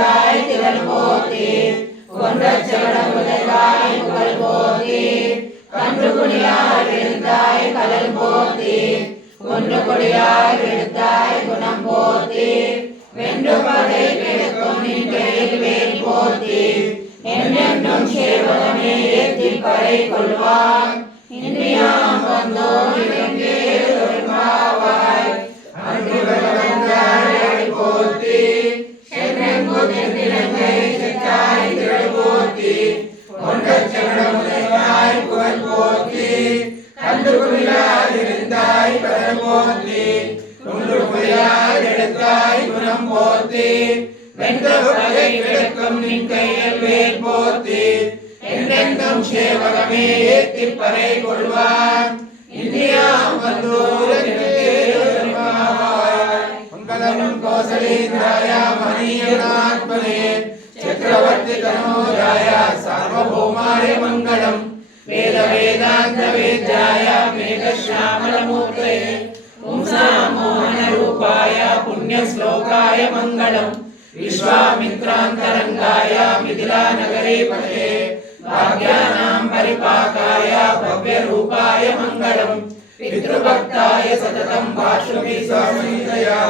எழுத்தாய் திறன் போற்றி கொன்றச்சவடம் முதல்வாய் புகழ் போற்றி கன்று குடியாய் எழுத்தாய் கடல் போற்றி கொன்று கொடியாய் எழுத்தாய் குணம் போற்றி வென்று பகை கெடுக்கும் நின்றையில் வேல் போற்றி என்றென்றும் சேவகமே ஏற்றி பறை கொள்வான் இன்றியாம் வந்தோம் இவங்கே தொழில்மாவாய் அன்றுவந்தாய் போற்றி சென்றெங்கு தென்னிலங்கை செத்தாய் திரள் போற்றி கொன்றச்சவடம் முதல்வாய் புகழ் போற்றி கன்று குடியாய் எழுத்தாய் கடல் போற்றி கொன்று கொடியாய் எழுத்தாய் குணம் போற்றி வென்று பகை கெடுக்கும் நின் கையில் வேல் போற்றி என்றென்றும் சேவகமே ஏற்றி பறை கொள்வான் இந்தியாம் வந்தோர் மங்களம் கோசலேந்திராய மணியநாத்மனே चक्रवर्ती तनोजाय सार्वभौमाय मंगलम वेद वेदांत वेद्याय मेघश्यामल मूर्ते पुंसा मोहन रूपाय पुण्य श्लोकाय मंगलम विश्वामित्रांतरंगाय मिथिला नगरे पते भाग्यानां परिपाकाय भव्य रूपाय मंगलम पितृभक्ताय सततं भाष्वमी स्वामितया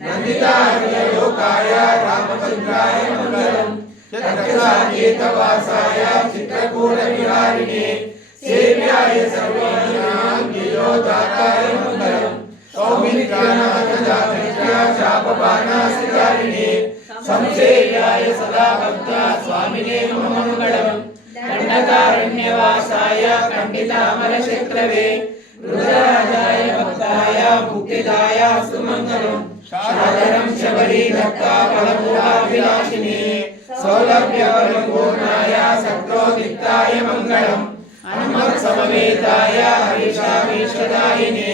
नंदिताय लोकाय रामचंद्राय मंगलम चक्रसाकेतवासाय चित्रकूट विहारिणे सेव्याय सर्वज्ञानयोदाताय मंगलम सौमित्रानाथजातस्य शापबाणासिकारिणे संसेव्याय सदा भक्ता स्वामिने मंगलम दंडकारण्यवासाय खंडितामरशत्रवे रुद्राजाय भक्ताय मुक्तिदाय सुमंगलम सादरं शबरी दत्ता फलमूलाभिलाषिने सौलभ्य परिपूर्णाय सक्रोदिताय मंगलम हनुमत् समवेताय हरिषाभीष्टदायिने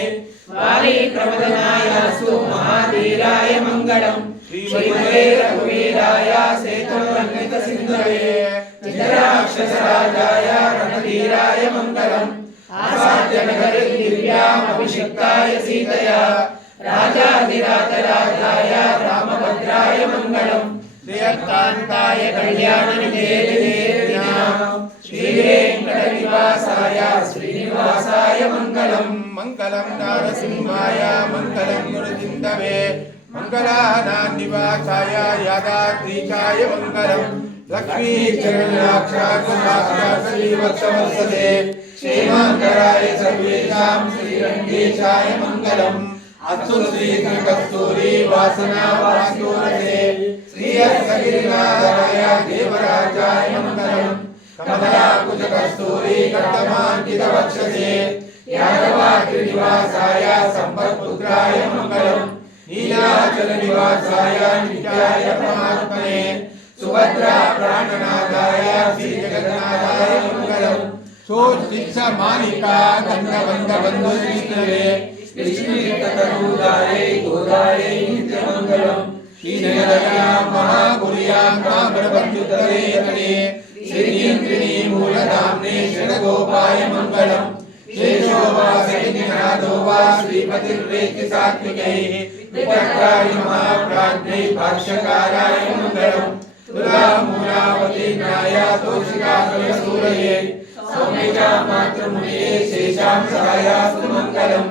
वाली प्रमदनाय सुमहाधीराय मंगलम श्रीमते रघुवीराय सेतुं रंगित सिंधवे चित्राक्षसराजाय रणधीराय मंगलम आसाद्य नगर दिव्याम् अभिषिक्ताय सीतया राजाधिराजराजाय रामभद्राय मंगलम श्रीकांताय कल्याणनिधेः श्रीवेंकटनिवासाय श्रीनिवासाय मंगलम मंगलम नारसिंहाय मंगलम गुरुजिन्दवे मंगलानानिवासाय यादाद्रीशाय मंगलम लक्ष्मी चरणलाक्षात्महाश्रीवत्सवत्सते क्षेमान्तराय सर्वेषां श्रीरङ्गेशाय मंगलम अस्तु श्री कस्तूरी वासना वासुरते श्री गिरिनाथाय देवराजाय मंगलम कमलाकुच कस्तूरी कर्तमांकितवक्षसे यादवाद्रिनिवासाय संपत्पुत्राय मंगलम नीलाचल निवासाय नित्याय परमात्मने सुभद्रा प्राणनाथाय श्री जगन्नाथाय मंगलम सोचित्स मानिका गंधवंद बंधुश्रीतवे कृष्णीतरुदाय गोदाय नित्यमंगलम श्रीनयनया महापुर्यां कामरवत्युत्तरे तटे श्रीनिन्द्रिणी मूलधाम्ने षडगोपाय मंगलम शेषोवासैन्यनाथो वा श्रीपतिर्वेत्ति सात्विकैः वितक्ताय महाप्राज्ञैः भाष्यकाराय मंगलम तुलामूलावतीर्णाय तोषिकाकुलसूरये सौम्यजा मातृमुने शेषां सहायास्तु मंगलम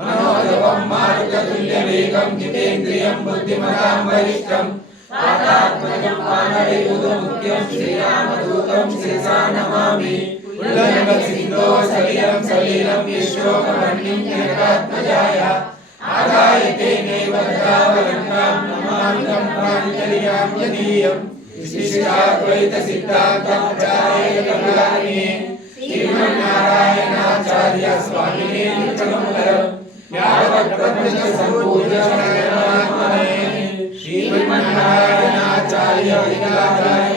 मनोजवं मारुततुल्यवेगं जितेन्द्रियं बुद्धिमतां वरिष्ठं वातात्मजं वानरयूथमुख्यं श्रीरामदूतं शिरसा नमामि उल्लङ्घसिन्धो सलिलं सलीलं यशोकवर्णिं जगदात्मजाय आदाय तेनैव ददावलङ्कां नमामि तं प्राञ्जलिं यदीयं विशिष्टाद्वैतसिद्धान्ताचार्यकविराजिने श्रीमन्नारायणाचार्य स्वामिने नित्यमङ्गलम् श्रीमन्नारायणाचार्य विराजाय